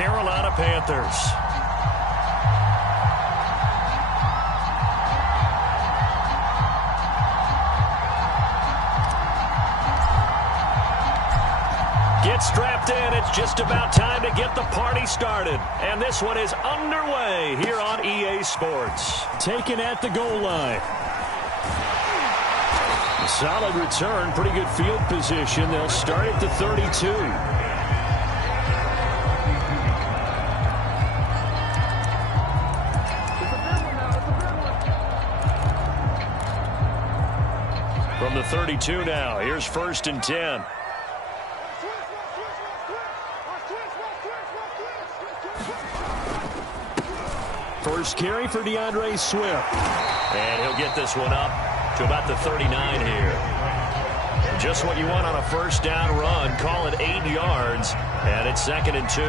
Carolina Panthers. Get strapped in. It's just about time to get the party started. And this one is underway here on EA Sports. Taken at the goal line. A solid return. Pretty good field position. They'll start at the 32. From the 32 now. Here's 1st and 10. First carry for DeAndre Swift. And he'll get this one up to about the 39 here. Just what you want on a first down run. Call it 8 yards. And it's 2nd and 2.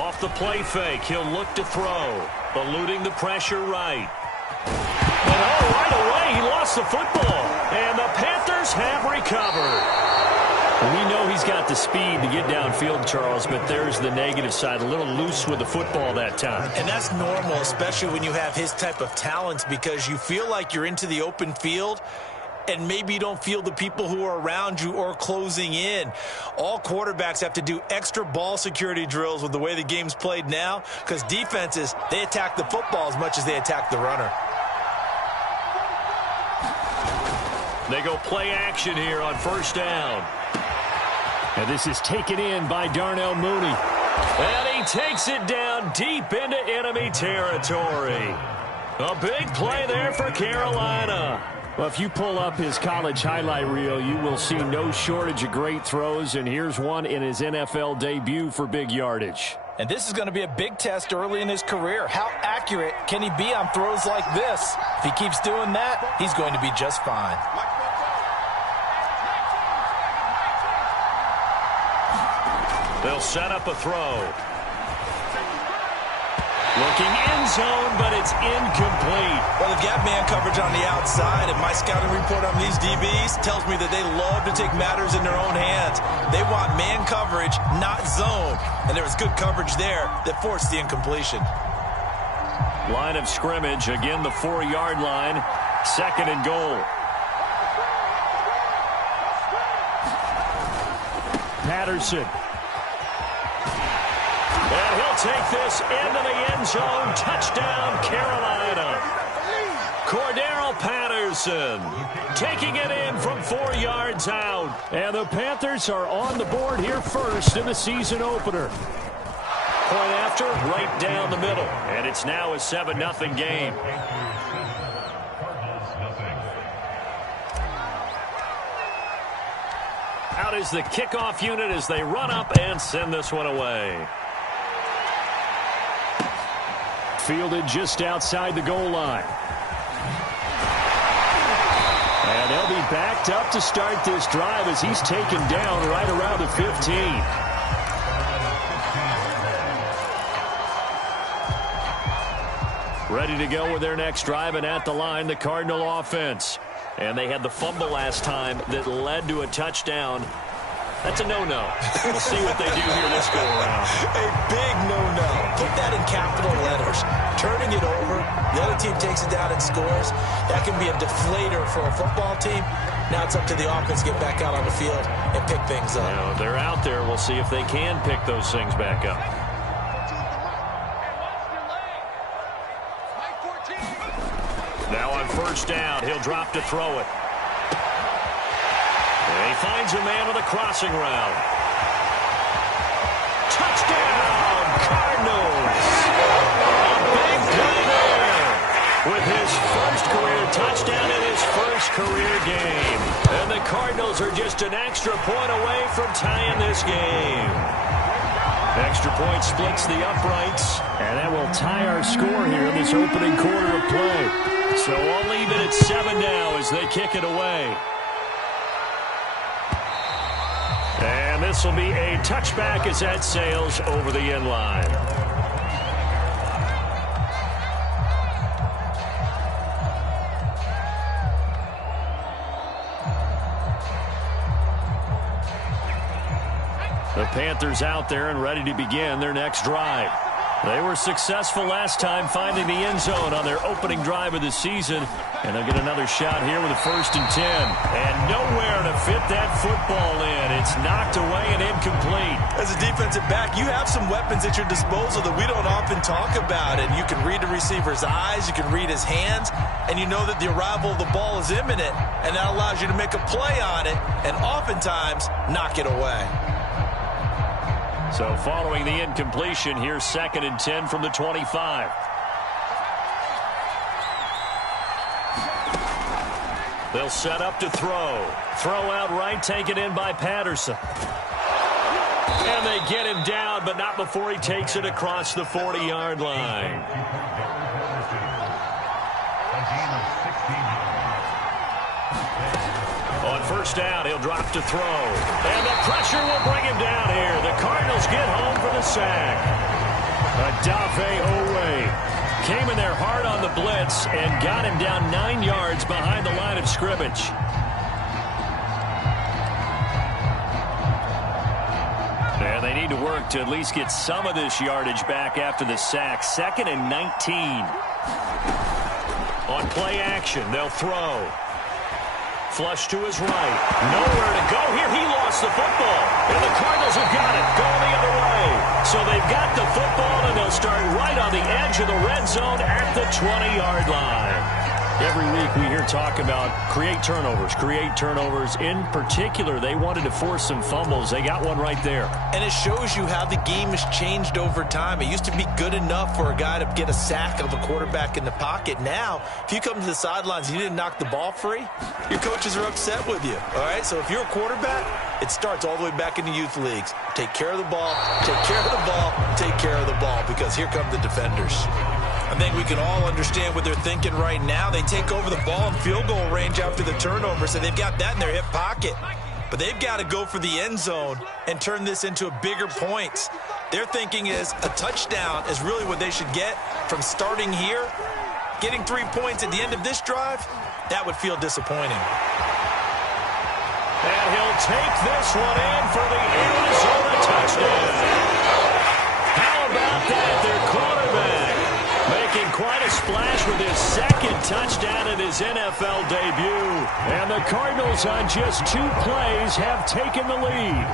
Off the play fake, he'll look to throw. Eluding the pressure right. And right away, he lost the football. And the Panthers have recovered. We know he's got the speed to get downfield, Charles, but there's the negative side. A little loose with the football that time. And that's normal, especially when you have his type of talents, because you feel like you're into the open field, and maybe you don't feel the people who are around you or closing in. All quarterbacks have to do extra ball security drills with the way the game's played now, because defenses, they attack the football as much as they attack the runner. They go play action here on 1st down. And this is taken in by Darnell Mooney. And he takes it down deep into enemy territory. A big play there for Carolina. Well, if you pull up his college highlight reel, you will see no shortage of great throws, and here's one in his NFL debut for big yardage. And this is going to be a big test early in his career. How accurate can he be on throws like this? If he keeps doing that, he's going to be just fine. They'll set up a throw. Looking end zone, but it's incomplete. Well, they've got man coverage on the outside, and my scouting report on these DBs tells me that they love to take matters in their own hands. They want man coverage, not zone. And there was good coverage there that forced the incompletion. Line of scrimmage, again the 4-yard line. 2nd and goal. Patterson. And he'll take this into the end zone. Touchdown, Carolina. Cordero Patterson taking it in from 4 yards out. And the Panthers are on the board here first in the season opener. Point after, right down the middle. And it's now a 7-0 game. Out is the kickoff unit as they run up and send this one away. Fielded just outside the goal line. And they'll be backed up to start this drive as he's taken down right around the 15. Ready to go with their next drive, and at the line, the Cardinal offense. And they had the fumble last time that led to a touchdown. That's a no-no. We'll see what they do here this go-around. A big no-no. Put that in capital letters. Turning it over, the other team takes it down and scores. That can be a deflator for a football team. Now it's up to the offense to get back out on the field and pick things up. You know, they're out there. We'll see if they can pick those things back up. Now on 1st down, he'll drop to throw it. And he finds a man with a crossing route. Touchdown, Cardinals! A big play there with his first career touchdown in his first career game. And the Cardinals are just an extra point away from tying this game. Extra point splits the uprights. And that will tie our score here in this opening quarter of play. So I'll leave it at 7 now as they kick it away. And this will be a touchback as that sails over the end line. The Panthers out there and ready to begin their next drive. They were successful last time finding the end zone on their opening drive of the season. And they'll get another shot here with a 1st and 10. And nowhere to fit that football in. It's knocked away and incomplete. As a defensive back, you have some weapons at your disposal that we don't often talk about. And you can read the receiver's eyes, you can read his hands, and you know that the arrival of the ball is imminent. And that allows you to make a play on it and oftentimes knock it away. So following the incompletion, here's 2nd and 10 from the 25. They'll set up to throw. Throw out right, taken in by Patterson. And they get him down, but not before he takes it across the 40-yard line. On 1st down, he'll drop to throw. And the pressure will bring him down here. The Cardinals get home for the sack. Adave Owe came in there hard on the blitz and got him down 9 yards behind the line of scrimmage. And they need to work to at least get some of this yardage back after the sack. 2nd and 19. On play action, they'll throw. Flush to his right. Nowhere to go here. He lost the football. And the Cardinals have got it. Going the other way. So they've got the football, and they'll start right on the edge of the red zone at the 20-yard line. Every week we hear talk about create turnovers. In particular, they wanted to force some fumbles. They got one right there. And it shows you how the game has changed over time. It used to be good enough for a guy to get a sack of a quarterback in the pocket. Now, if you come to the sidelines and you didn't knock the ball free, your coaches are upset with you. All right? So if you're a quarterback, it starts all the way back in the youth leagues. Take care of the ball, take care of the ball, take care of the ball, because here come the defenders. I think we can all understand what they're thinking right now. They take over the ball in field goal range after the turnover, so they've got that in their hip pocket. But they've got to go for the end zone and turn this into a bigger points. Their thinking is a touchdown is really what they should get from starting here. Getting 3 points at the end of this drive, that would feel disappointing. And he'll take this one in for the Arizona touchdown. How about that? Their quarterback making quite a splash with his 2nd touchdown in his NFL debut. And the Cardinals on just 2 plays have taken the lead.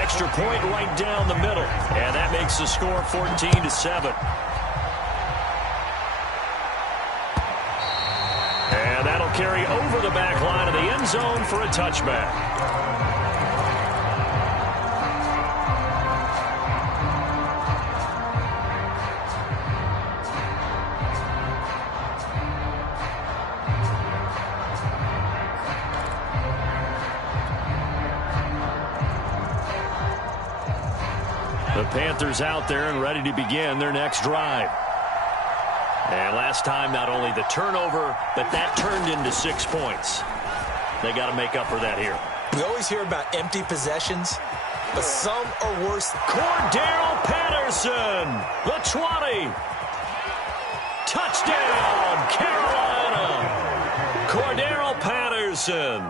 Extra point right down the middle. And that makes the score 14-7. And that'll carry over the back line of the end zone for a touchback. The Panthers out there and ready to begin their next drive. And last time, not only the turnover, but that turned into 6 points. They got to make up for that here. We always hear about empty possessions, but some are worse. Cordero Patterson, the 20. Touchdown, Carolina. Cordero Patterson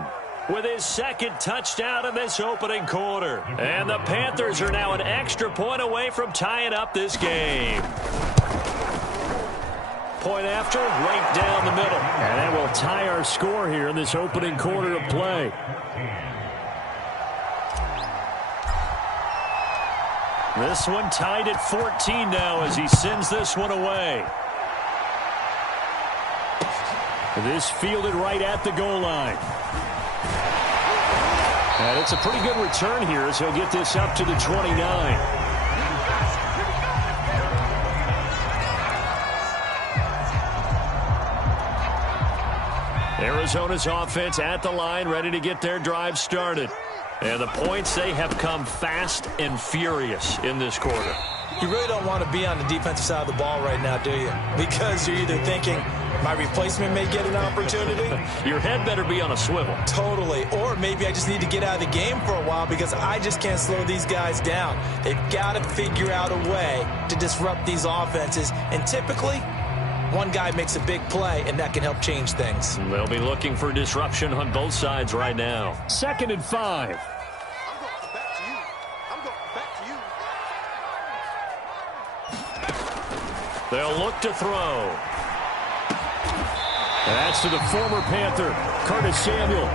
with his 2nd touchdown in this opening quarter. And the Panthers are now an extra point away from tying up this game. Point after, right down the middle. And that will tie our score here in this opening quarter of play. This one tied at 14 now as he sends this one away. This fielded right at the goal line. And it's a pretty good return here as he'll get this up to the 29. Arizona's offense at the line, ready to get their drive started. And the points, they have come fast and furious in this quarter. You really don't want to be on the defensive side of the ball right now, do you? Because you're either thinking, My replacement may get an opportunity. Your head better be on a swivel. Totally. Or maybe I just need to get out of the game for a while because I just can't slow these guys down. They've got to figure out a way to disrupt these offenses. And typically, one guy makes a big play, and that can help change things. They'll be looking for disruption on both sides right now. 2nd and 5. They'll look to throw. And that's to the former Panther, Curtis Samuel.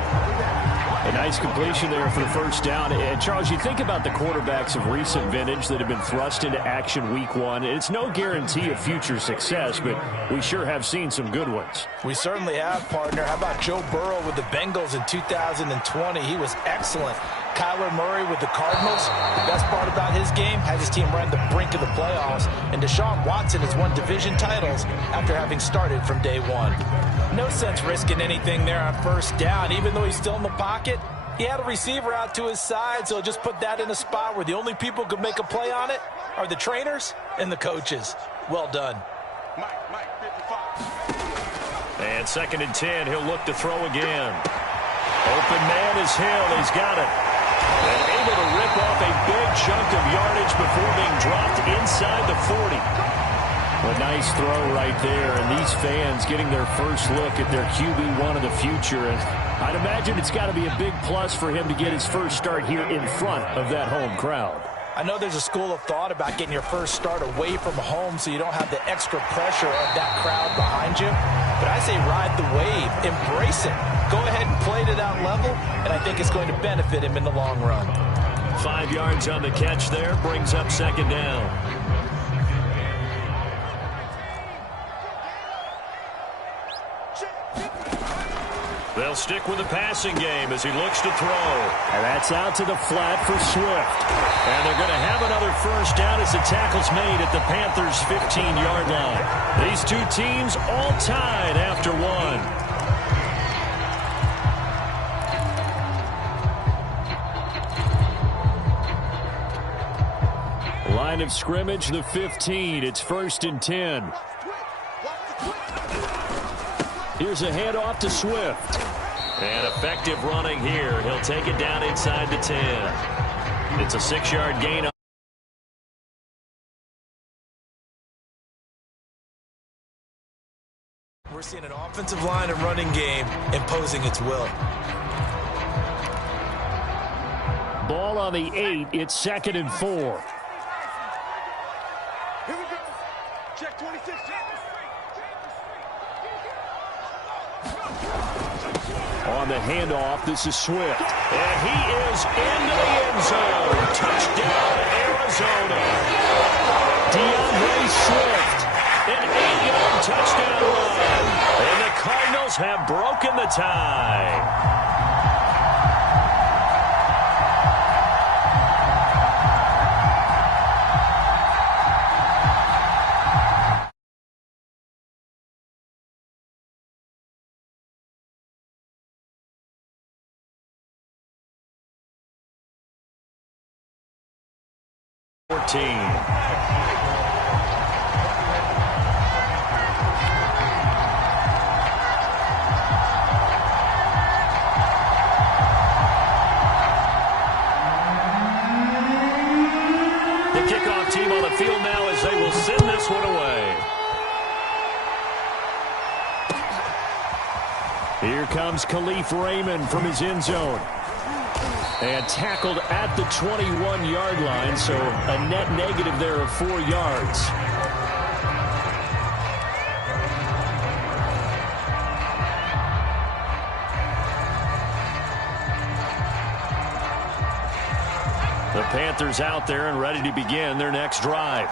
A nice completion there for the first down. And, Charles, you think about the quarterbacks of recent vintage that have been thrust into action week 1. It's no guarantee of future success, but we sure have seen some good ones. We certainly have, partner. How about Joe Burrow with the Bengals in 2020? He was excellent. Kyler Murray with the Cardinals. The best part about his game, had his team right on the brink of the playoffs. And Deshaun Watson has won division titles after having started from day 1. No sense risking anything there on first down. Even though he's still in the pocket, he had a receiver out to his side, so just put that in a spot where the only people who could make a play on it are the trainers and the coaches. Well done. And 2nd and 10, he'll look to throw again. Open man is Hill. He's got it. And able to rip off a big chunk of yardage before being dropped inside the 40. A nice throw right there, and these fans getting their first look at their QB1 of the future. And I'd imagine it's got to be a big plus for him to get his first start here in front of that home crowd. I know there's a school of thought about getting your first start away from home so you don't have the extra pressure of that crowd behind you. But I say ride the wave. Embrace it. Go ahead and play to that level, and I think it's going to benefit him in the long run. 5 yards on the catch there, brings up 2nd down. They'll stick with the passing game as he looks to throw. And that's out to the flat for Swift. And they're going to have another first down as the tackle's made at the Panthers' 15-yard line. These two teams all tied after 1. Line of scrimmage, the 15. It's 1st and 10. Here's a handoff to Swift. And effective running here. He'll take it down inside the 10. It's a 6-yard gain. We're seeing an offensive line and running game imposing its will. Ball on the 8. It's 2nd and 4. Here we go. Check 26. On the handoff, this is Swift. And he is into the end zone. Touchdown, Arizona. DeAndre Swift, an 8-yard touchdown run. And the Cardinals have broken the tie. The kickoff team on the field now as they will send this one away. Here comes Khalif Raymond from his end zone. And tackled at the 21-yard line, so a net negative there of 4 yards. The Panthers out there and ready to begin their next drive.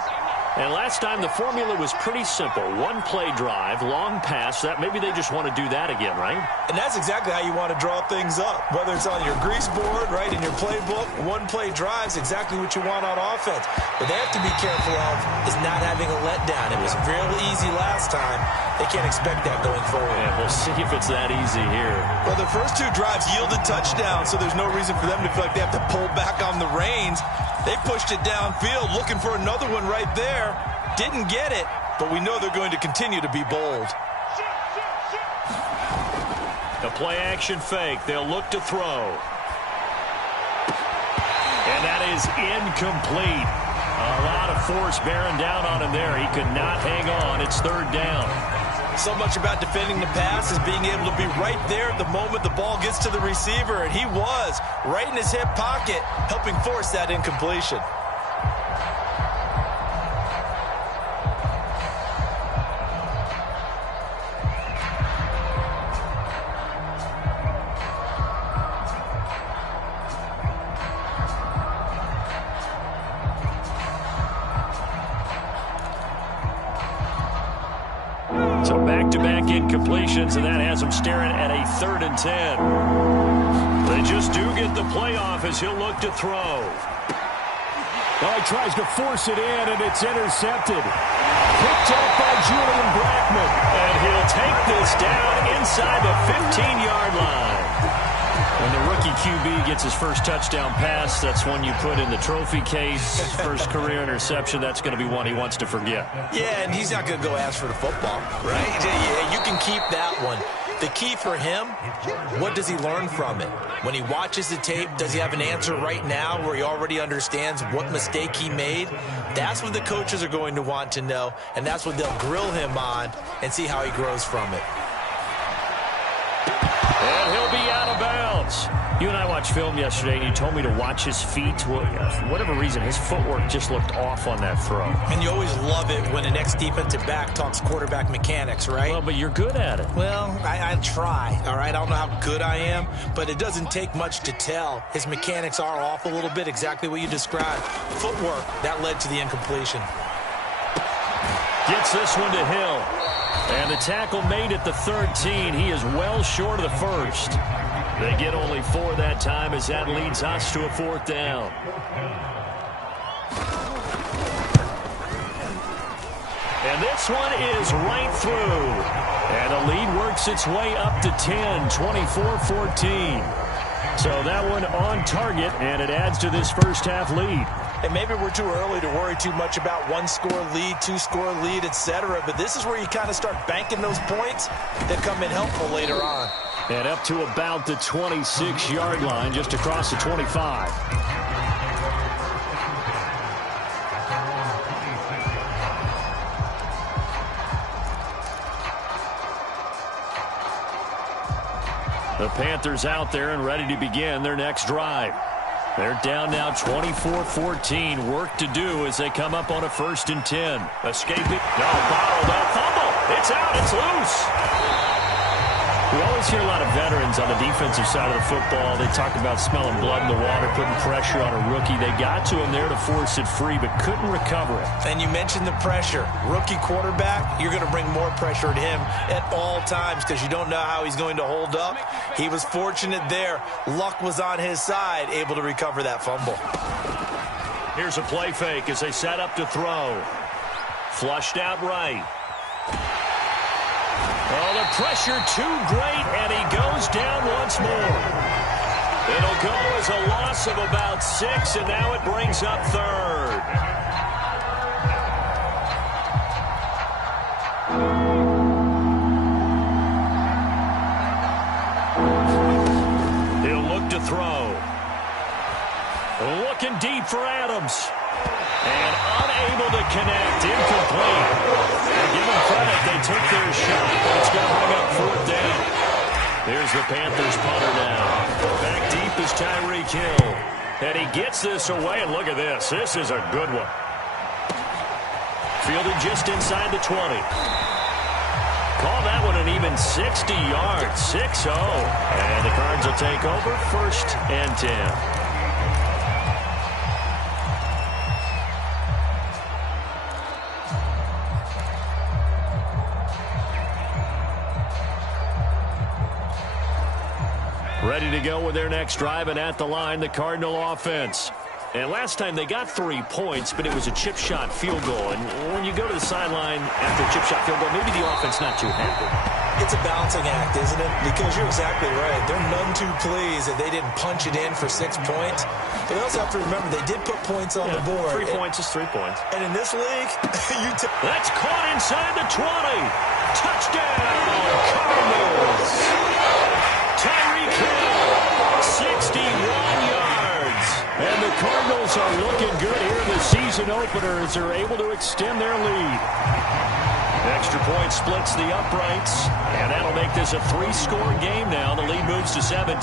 And last time the formula was pretty simple. One-play drive, long pass. That maybe they just want to do that again, right? And that's exactly how you want to draw things up. Whether it's on your grease board, right, in your playbook, one-play drive is exactly what you want on offense. But they have to be careful of is not having a letdown. It was real easy last time. They can't expect that going forward. Yeah, we'll see if it's that easy here. Well, the first 2 drives yielded touchdowns, so there's no reason for them to feel like they have to pull back on the reins. They pushed it downfield, looking for another one right there. Didn't get it, but we know they're going to continue to be bold. A play-action fake. They'll look to throw. And that is incomplete. A lot of force bearing down on him there. He could not hang on. It's third down. So much about defending the pass is being able to be right there at the moment the ball gets to the receiver. And he was right in his hip pocket, helping force that incompletion. So back-to-back incompletions, and that has him staring at a 3rd and 10. They just do get the playoff as he'll look to throw. Oh, he tries to force it in, and it's intercepted. Picked up by Julian Blackman. And he'll take this down inside the 15-yard line. When the rookie QB gets his first touchdown pass, that's one you put in the trophy case. First career interception, that's going to be one he wants to forget. Yeah, and he's not going to go ask for the football, right? Yeah, you can keep that one. The key for him, what does he learn from it? When he watches the tape, does he have an answer right now where he already understands what mistake he made? That's what the coaches are going to want to know, and that's what they'll grill him on and see how he grows from it. And he'll be out of bounds. You and I watched film yesterday, and you told me to watch his feet. Well, for whatever reason, his footwork just looked off on that throw. And you always love it when an ex-defensive back talks quarterback mechanics, right? Well, but you're good at it. Well, I try, all right? I don't know how good I am, but it doesn't take much to tell. His mechanics are off a little bit, exactly what you described. Footwork, that led to the incompletion. Gets this one to Hill. And the tackle made at the 13. He is well short of the first. They get only 4 that time as that leads us to a 4th down. And this one is right through. And the lead works its way up to 10, 24-14. So that one on target, and it adds to this first half lead. And maybe we're too early to worry too much about 1-score lead, 2-score lead, etc. But this is where you kind of start banking those points that come in helpful later on. And up to about the 26-yard line, just across the 25. The Panthers out there and ready to begin their next drive. They're down now 24-14. Work to do as they come up on a 1st and 10. Escaping. No, bottle, no fumble. It's out. It's loose. We always hear a lot of veterans on the defensive side of the football. They talk about smelling blood in the water, putting pressure on a rookie. They got to him there to force it free, but couldn't recover it. And you mentioned the pressure. Rookie quarterback, you're going to bring more pressure at him at all times because you don't know how he's going to hold up. He was fortunate there. Luck was on his side, able to recover that fumble. Here's a play fake as they set up to throw. Flushed out right. Oh, the pressure too great, and he goes down once more. It'll go as a loss of about 6, and now it brings up 3rd. He'll look to throw. Looking deep for Adams. And unable to connect, incomplete. And give them credit, they took their shot, but it's going to bring up 4th down. Here's the Panthers punter now. Back deep is Tyreek Hill. And he gets this away, and look at this. This is a good one. Fielded just inside the 20. Call that one an even 60 yards, 6-0. And the Cards will take over 1st and 10. Ready to go with their next drive, and at the line, the Cardinal offense. And last time they got 3 points, but it was a chip shot field goal. And when you go to the sideline after a chip shot field goal, maybe the offense not too happy. It's a balancing act, isn't it? Because you're exactly right. They're none too pleased that they didn't punch it in for 6 points. But they also have to remember they did put points on the board. 3 points is 3 points. And in this league, that's caught inside the 20. Touchdown, Cardinals. Tyreek Hill, 61 yards. And the Cardinals are looking good here in the season opener as they're able to extend their lead. Extra point splits the uprights, and that'll make this a 3-score game now. The lead moves to 17.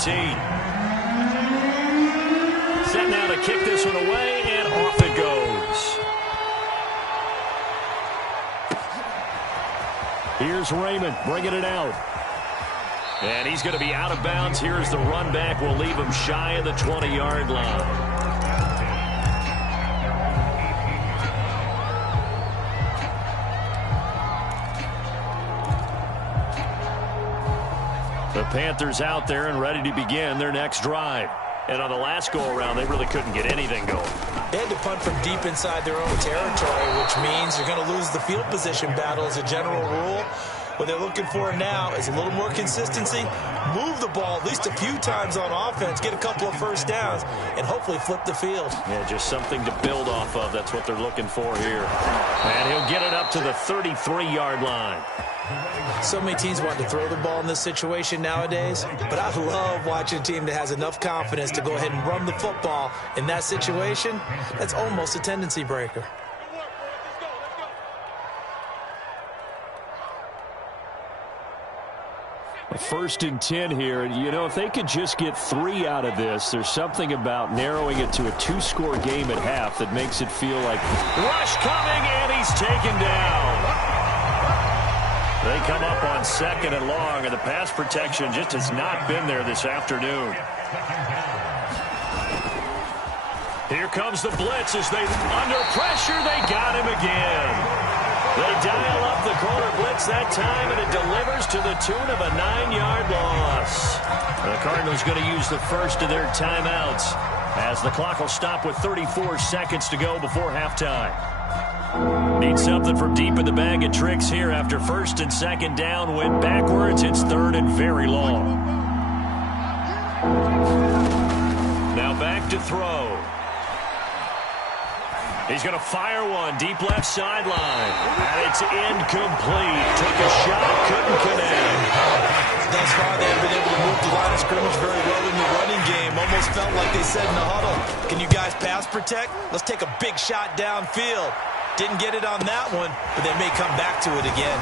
Set now to kick this one away, and off it goes. Here's Raymond bringing it out. And he's going to be out of bounds. Here's the run back. Will leave him shy of the 20-yard line. The Panthers out there and ready to begin their next drive. And on the last go-around, they really couldn't get anything going. They had to punt from deep inside their own territory, which means you're going to lose the field position battle as a general rule. What they're looking for now is a little more consistency, move the ball at least a few times on offense, get a couple of first downs, and hopefully flip the field. Yeah, just something to build off of. That's what they're looking for here. And he'll get it up to the 33-yard line. So many teams want to throw the ball in this situation nowadays, but I love watching a team that has enough confidence to go ahead and run the football in that situation. That's almost a tendency breaker. First and 10 here. You know, if they could just get 3 out of this, there's something about narrowing it to a 2-score game at half that makes it feel like rush coming, and he's taken down. They come up on 2nd and long, and the pass protection just has not been there this afternoon. Here comes the blitz as they, under pressure, they got him again. They dial up the corner blitz that time, and it delivers to the tune of a 9-yard loss. The Cardinals going to use the first of their timeouts as the clock will stop with 34 seconds to go before halftime. Need something from deep in the bag of tricks here after 1st and 2nd down. Went backwards. It's 3rd and very long. Now back to throw. He's going to fire one deep left sideline. And it's incomplete. Took a shot, couldn't connect. Thus far, they haven't been able to move the line of scrimmage very well in the running game. Almost felt like they said in the huddle, can you guys pass protect? Let's take a big shot downfield. Didn't get it on that one, but they may come back to it again.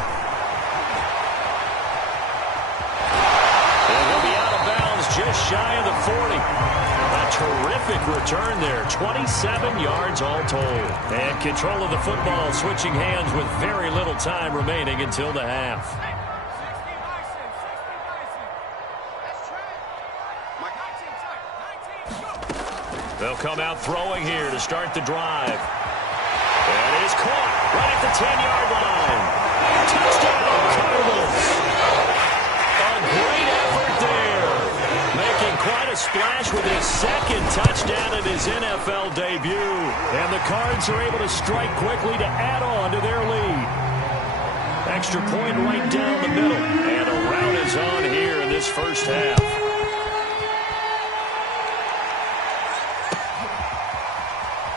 And he'll be out of bounds just shy of the 40. A terrific return there. 27 yards all told. And control of the football switching hands with very little time remaining until the half. They'll come out throwing here to start the drive. And he's caught right at the 10-yard line. Touchdown, Cardinals. A great effort there. Making quite a splash with his 2nd touchdown in his NFL debut. And the Cards are able to strike quickly to add on to their lead. Extra point right down the middle. And a rout is on here in this first half.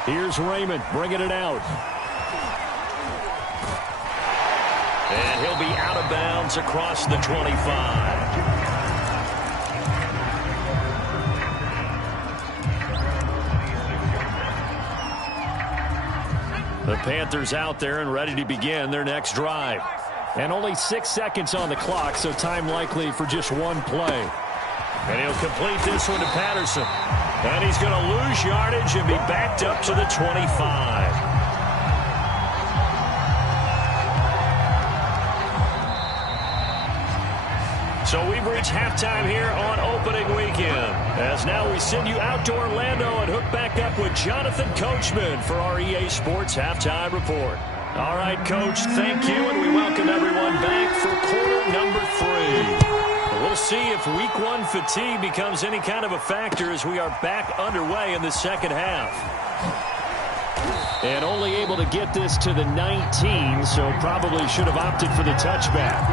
Here's Raymond bringing it out. And he'll be out of bounds across the 25. The Panthers out there and ready to begin their next drive. And only 6 seconds on the clock, so time likely for just one play. And he'll complete this one to Patterson. And he's going to lose yardage and be backed up to the 25. So we've reached halftime here on opening weekend. As now we send you out to Orlando and hook back up with Jonathan Coachman for our EA Sports Halftime Report. All right, Coach, thank you, and we welcome everyone back for quarter number 3. We'll see if week 1 fatigue becomes any kind of a factor as we are back underway in the second half. And only able to get this to the 19, so probably should have opted for the touchback.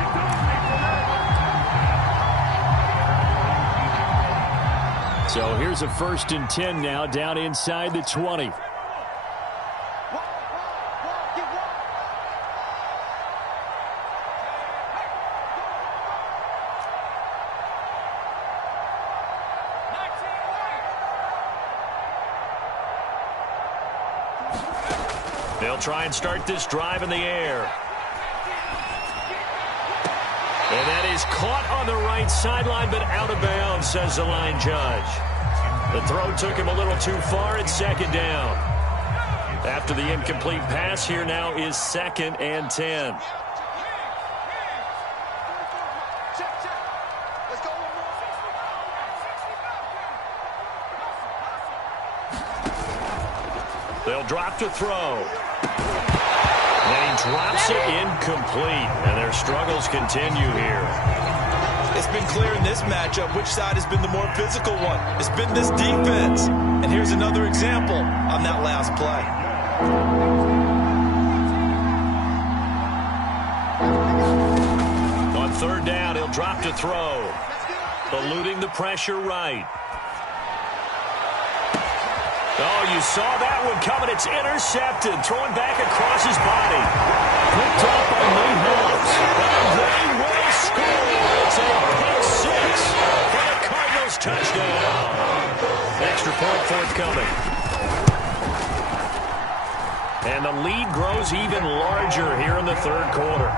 So here's a 1st and 10 now, down inside the 20. They'll try and start this drive in the air. And that is caught on the right sideline, but out of bounds, says the line judge. The throw took him a little too far at 2nd down. After the incomplete pass, here now is 2nd and 10. They'll drop to throw. And he drops it incomplete. And their struggles continue here. It's been clear in this matchup which side has been the more physical one. It's been this defense. And here's another example on that last play. On 3rd down, he'll drop to throw. Eluding the pressure right. Oh, you saw that one coming. It's intercepted. Throwing back across his body. Picked up by Nate Hobbs. And they will score. It's a pick 6 for the Cardinals touchdown. Extra point forthcoming. And the lead grows even larger here in the 3rd quarter.